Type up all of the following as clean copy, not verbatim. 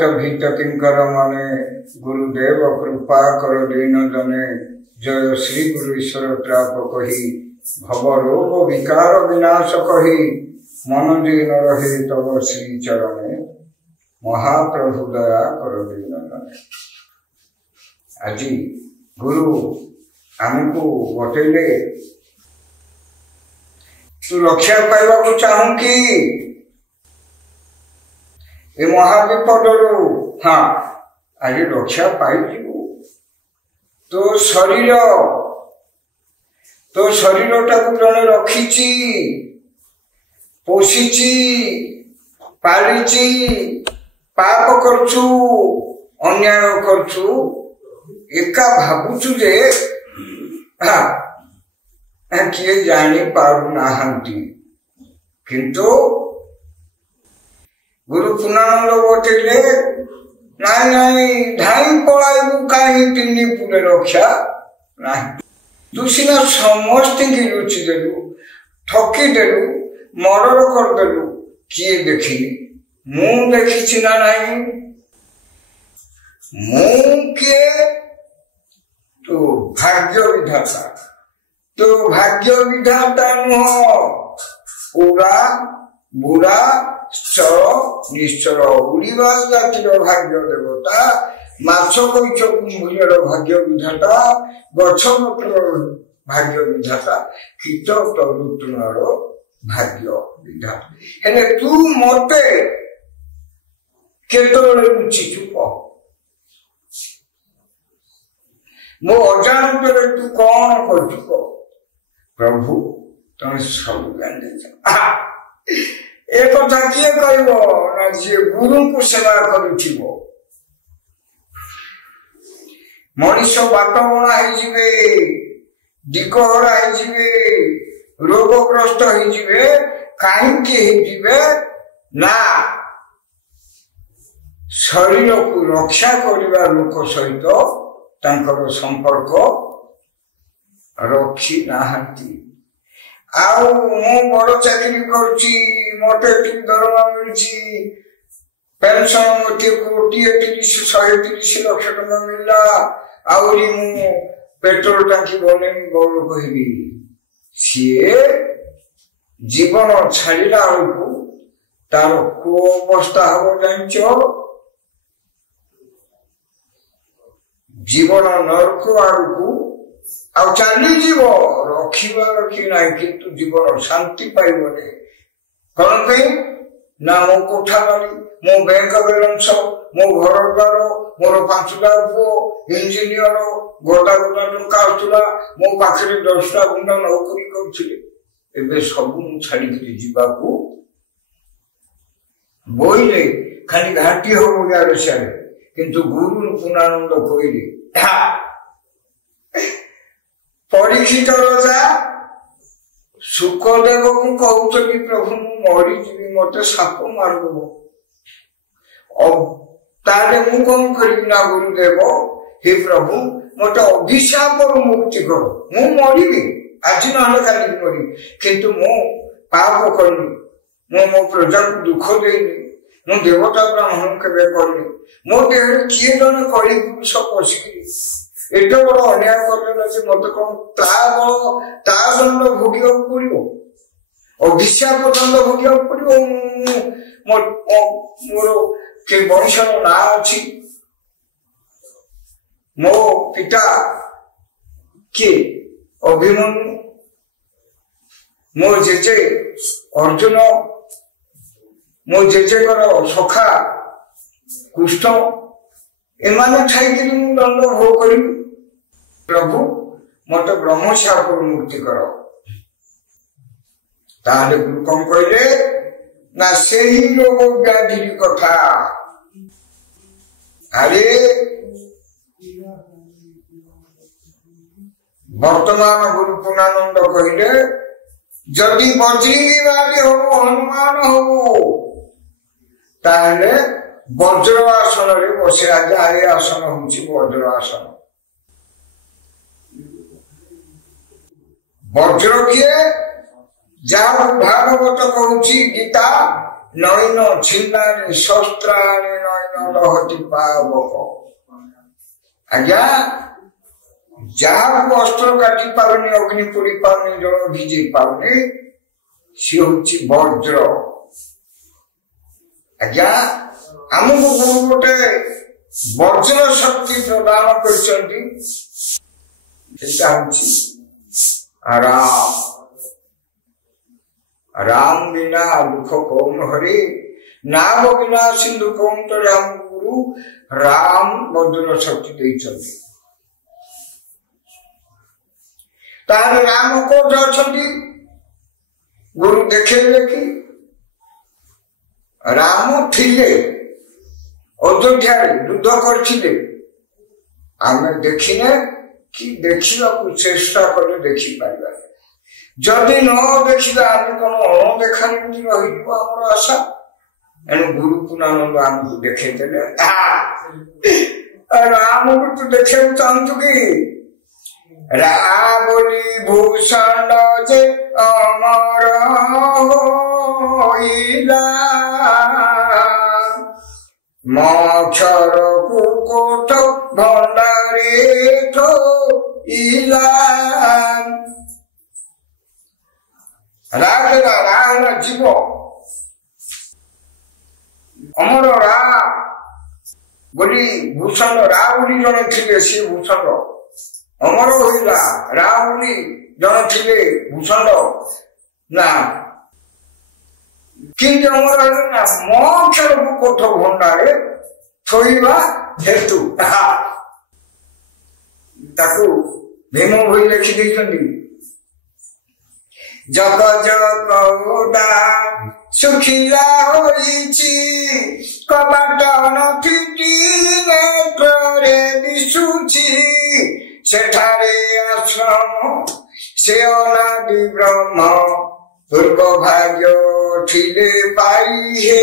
भारत भीत किंकर मने गुरुदेव कृपा कर दीन जने जय श्री गुरु ईश्वर त्राप कही भव रोग विकार विनाश कही मन दीन रहे तब श्री चरणे महाप्रभु दया कर दीन जने। आज गुरु आमको बतैले तू रक्षा पाइबा को चाहूं कि ए महाविपद हाँ आज रक्षा पाई तो शरीर टाक जड़े रखी पोषिची पालिची पाप करछु अन्याय करछु एका भावुचु जे हाँ किए जानी पारु नाहंती किंतु गुरु पुनानंद बतैले नाई नाई धाई पलाइबू कहीं तीन पुरे रक्षा नहीं तू सीना समस्त की रुचि देलु ठकी देलु मर्डर करदेलु किए देखी मु देखी ना नहीं मु किए तो भाग्य विधाता नुह उड़ा बुरा चर निश्चर उड़ीवा जातिर भाग्य देवता माछ कैच कुंभीर भाग्य विधाता गछ पत्र भाग्य विधाता कीट तरुतृणर भाग्य विधाता हेले तू मते केतବେଳେ रुचिचु कह मो अजाणତରେ तू कौन करछु कह प्रभु तुम सब जान ए कथा किए कहब ना जी गुरु को सेवा करुथिबो मनीष बाट बणा होइजिबे दिगहरा होइजिबे रोगग्रस्त होइजिबे काहींकि होइजिबे ना शरीर को रक्षा करबा लोक सहित तांकर संपर्क रखी नाहंती आउ मु बड़ चाकरी करुची मते दरमा मिलची पेंशन मते कोटी 130 लाख टका मिलला आउरी मु पेट्रोल टाकी बने बड़ कहबी सीए जीवन छाड़िला को तार को अवस्था हो जानचो जीवन नरक आड़कू आ चली जीव रखा रखी ना किंतु जीवन शांति पाइबने कौन पे ना मो कोठा बाड़ी मो बैंक बैलेंस मो घर द्वार मोर 5टा पुओ इंजीनियर गोटा गोटा टंका आसुला मो पाखे 10टा गुंडा नौकरी करुले सब छाड़ी जीवाकू बोईले खाली घाटी हो यार सियाड़े किंतु गुरु पुनानंद कहले परीक्षित राजा सुखदेव को कहते प्रभु मरीजी मत साप मारदेव ताले मु कौन करी ना गुरुदेव हे प्रभु मत अभिशाप मुक्ति कर मु मरबी आज ना काली मरी किंतु मु पाप करनी मु मो प्रजा को दुख देनी मु देवता ब्राह्मण के करनी मो देह किए जन कली पुरुष पशिकी एट बड़ अन्याय कर मत कौन ता दंड भोग पड़ो अभिशाप दंड भोग पड़ो मोर के वंशर ना अच्छी मो पिता किए अभिमन्यु मो जेजे अर्जुन मो जेजेकर सखा कुष्ठ एमाने ठाई दंड भोग करी प्रभु मत ब्रह्म शाप मुक्ति कर ताले गुरु कौन कहले ना से ही रोग व्याधि कथा अरे वर्तमान गुरु पुनानंद कहले जदि बज्रीवादी हो हनुमान हो ताले वज्र आसन रे बसे आज आरे आसन होची वज्र आसन वज्र किए जहाँ भागवत कहूँ गीता নৈন ছিন্নানি শস্ত্রানি নৈন দহতি পাবক। ଆଜ୍ଞା ଯାହାକୁ ଅସ୍ତ୍ର କାଟି ପାରୁନି, ଅଗ୍ନି ପୋଡ଼ି ପାରୁନି, ଜଳ ଭିଜେଇ ପାରୁନି, ସିଏ ହଉଛି ବଜ୍ର। ଆଜ୍ଞା ଆମକୁ ଗୁରୁ ଗୋଟେ ବଜ୍ର ଶକ୍ତି ପ୍ରଦାନ କରିଛନ୍ତି, ସେଇଟା ହଉଛି ରାମ। ରାମ ବିନା ଦୁଃଖ କୌନ ହରି, ନାମ ବିନା ସିନ୍ଧୁ କୌନ ତଳେ ଆମକୁ ଗୁରୁ ରାମ ବଜ୍ର ଶକ୍ତି ଦେଇଛନ୍ତି। ତାହେଲେ ରାମ କୋଉଠି ଅଛନ୍ତି? ଗୁରୁ ଦେଖେଇଲେ କି ରାମ ଥିଲେ ଅଯୋଧ୍ୟାରେ ଯୁଦ୍ଧ କରିଥିଲେ, ଆମେ ଦେଖିନେ କି ଦେଖିବାକୁ ଚେଷ୍ଟା କଲେ ଦେଖିପାରିବା। ଯଦି ନ ଦେଖିବା ଆମେ କଣ ଅଣଦେଖା ଏମିତି ରହିଯିବ ଆମର ଆଶା। ଏଣୁ ଗୁରୁ ପୂର୍ଣ୍ଣାନନ୍ଦ ଆମକୁ ଦେଖେଇଦେଲେ। ରାମକୁ ତୁ ଦେଖିବାକୁ ଚାହୁଁଛୁ କି? ରାବଣୀ ଭୂଷଣ ଯେ ଅମର ହୋଇଲା, ମକ୍ଷରକୁ କୋଠ ଭଣ୍ଡାରେ ଥୋଇଲା। ରାମ ଯିବ ଅମର ରା ବୋଲି ଭୂଷଣ ରା ବୋଲି ଜଣେ ଥିଲେ, ସିଏ ଭୂଷଣ ଅମର ହୋଇଲା। ରା ବୋଲି ଜଣେ ଥିଲେ ଭୂଷଣ ନା, କିନ୍ତୁ ଅମର ହେଲେ ନା ମକ୍ଷରକୁ କୋଠ ଭଣ୍ଡାରେ ଥୋଇବା ହେତୁ ତାକୁ ଭୀମ ଭୋଇ ଲେଖି ଦେଇଛନ୍ତି। ଜଗ ଜଗଉଡ଼ା ଶୁଖିଲା ହୋଇଛି, କବାଟ ନ ଫିଟି ନେତ୍ରରେ ଦିଶୁଛି, ସେଠାରେ ଆଶ୍ରମ ସେ ଅନାଦି ବ୍ରହ୍ମ, ପୂର୍ବ ଭାଗ୍ୟ ଥିଲେ ପାଇ ହେ,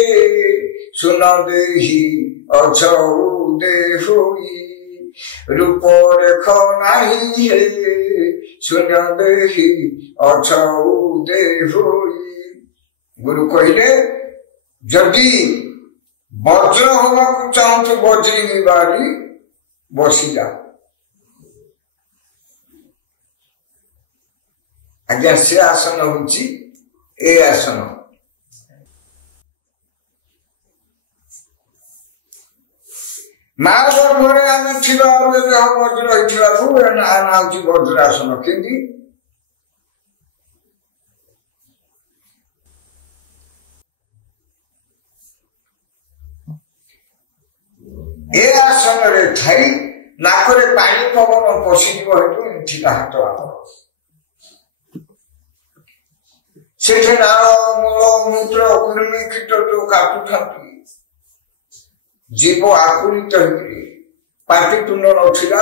ସୁନ ଦେହି ଅଛଉଦେ ହୋଇ, ରୂପ ରେଖ ନାହିଁ ହେ, ଶୂନ୍ୟ ଦେହି ଅଛଉଦେ ହୋଇ। ଗୁରୁ କହିଲେ ଯଦି ବଜ୍ର ହବାକୁ ଚାହୁଁଛୁ ବଜ୍ରି ବାରି ବସିଯା। ଆଜ୍ଞା ସେ ଆସନ ହଉଛି ଏ ଆସନ। ମା ଗର୍ଭରେ ଆମେ ଥିବା ବଜ୍ର ହେଇଥିବାକୁ ନାଁ ହଉଛି ବଜ୍ରାସନ। କେମିତି? ଏ ଆସନରେ ଥାଇ ନାକରେ ପାଣି ପବନ ପଶିଯିବ ହେତୁ ଏଠିକା ହାତ ଆମର। ସେଠି ନାଳ ମୂଳ ମୂତ୍ର କୃମି କୀଟ ଯୋଉ କାଟୁଥାନ୍ତି, ଜୀବ ଆକୁଳିତ ହେଇକିରି, ପାଟିତୁଣ୍ଡ ନଥିଲା,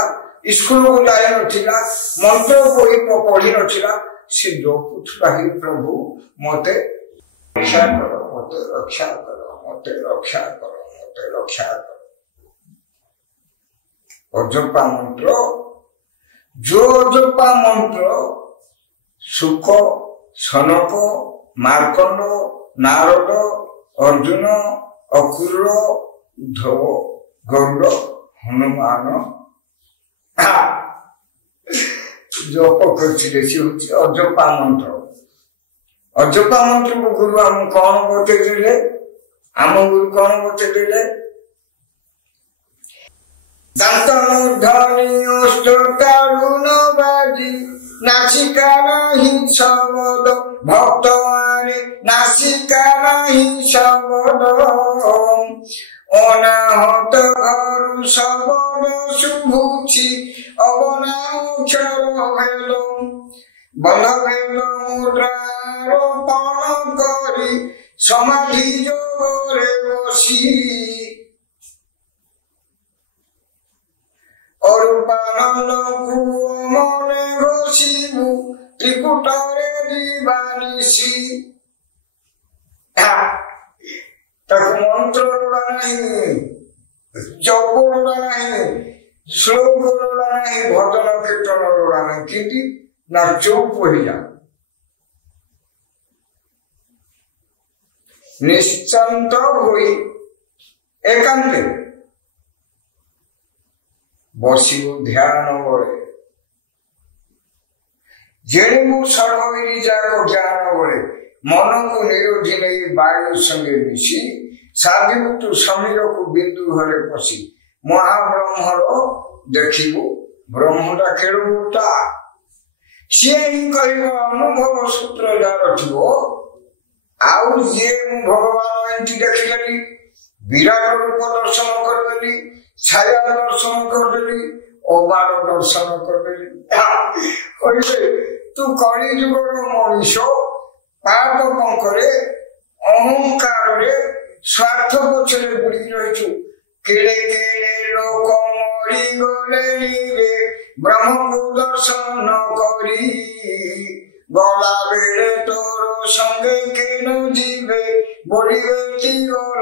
ସ୍କୁଲକୁ ଯାଇ ନଥିଲା, ମନ୍ତ୍ର ବହି ପଢି ନଥିଲା, ସେ ଜପୁଥିଲା ହିଁ ପ୍ରଭୁ ମତେ ରକ୍ଷା କର, ମତେ ରକ୍ଷା କର, ମତେ ରକ୍ଷା କର, ମତେ ରକ୍ଷା କର। ଅଜପା ମନ୍ତ୍ର, ଯୋଉ ଅଜପା ମନ୍ତ୍ର ସୁକ, ସନକ, ମାର୍କଣ୍ଡ, ନାରଦ, ଅର୍ଜୁନ, ଅକ୍ରୁର, ଧବ, ଗରୁଡ଼, ହନୁମାନ ଜପ କରିଥିଲେ, ସେ ହଉଛି ଅଜପା ମନ୍ତ୍ର। ଅଜପା ମନ୍ତ୍ରକୁ ଗୁରୁ ଆମକୁ କଣ ବତେଇଦେଲେ? ଆମ ଗୁରୁ କଣ ବତେଇଦେଲେ? ଦାନ୍ତ ଧ୍ୱନି ଅଷ୍ଟକାଳୁନ ବାଜି, ନାସିକା ନାହିଁ ଶବଦ ଭକ୍ତ ଆରେ, ନାସିକା ନାହିଁ ଶବଦ, ଅନାହତ ଘରୁ ଶବଦ ଶୁଭୁଛି, ଅବନାକ୍ଷର ହେଲ, ବଲ ହେଲ ମୁଦ୍ରାରୋପଣ କରି, ସମାଧି ଯୋଗରେ ବସି, ଅରୂପାନନ୍ଦକୁ ମନେ ଘୋଷିବୁ, ତ୍ରିକୁଟରେ ଦିବାନିଶି। ତାକୁ ମନ୍ତ୍ର ଲୋଡ଼ା ନାହିଁ, ଜପ ଲୋଡ଼ା ନାହିଁ, ଶ୍ଲୋକ ଲୋଡ଼ା ନାହିଁ, ଭଜନ କୀର୍ତ୍ତନ ଲୋଡ଼ା ନାହିଁ, କିନ୍ତୁ ନା ଚୁପ୍ ହୋଇଯା। ନିଶ୍ଚନ୍ତ ହୋଇ ଏକାନ୍ତେ ବସିବୁ ଧ୍ୟାନ ବଳେ। ଯେଣିବୁ ଷଡ଼ବିରି ଯାକ ଜ୍ଞାନ ବଳେ। ମନକୁ ନିରୋଧି ନେଇ ବାୟୁ ସଙ୍ଗେ ମିଶି ସାଧିବୁ ତୁ ସମୀରକୁ ବିନ୍ଦୁ ଘରେ ପଶି। ମହାବ୍ରହ୍ମର ଦେଖିବୁ ବ୍ରହ୍ମଟା ଖେଳୁଟା। ସିଏ ହିଁ କହିବ ଅନୁଭବ ସୂତ୍ର ଯାହାର ଥିବ। ଆଉ ଯିଏ ମୁଁ ଭଗବାନ ଏମିତି ଦେଖିଦେଲି, ବିରାଟ ରୂପ ଦର୍ଶନ କରିଦେଲି, ଛାୟା ଦର୍ଶନ କରିଦେଲି, ଅବାର ଦର୍ଶନ କରିଦେଲି। କହିବେ ତୁ କଳି ଯୁଗର ମଣିଷ, ପାପ ପଙ୍କରେ ଅହଙ୍କାରରେ ସ୍ୱାର୍ଥ ପଛରେ ବୁଡ଼ି ରହିଛୁ। କେଡ଼େ କେଡ଼େ ଲୋକ ମରିଗଲେଣି ରେ ବ୍ରହ୍ମକୁ ଦର୍ଶନ କରି। ଗଲା ବେଳେ ତୋର ସଙ୍ଗେ କେନ ଯିବେ ବୋଲିବେ ଚିର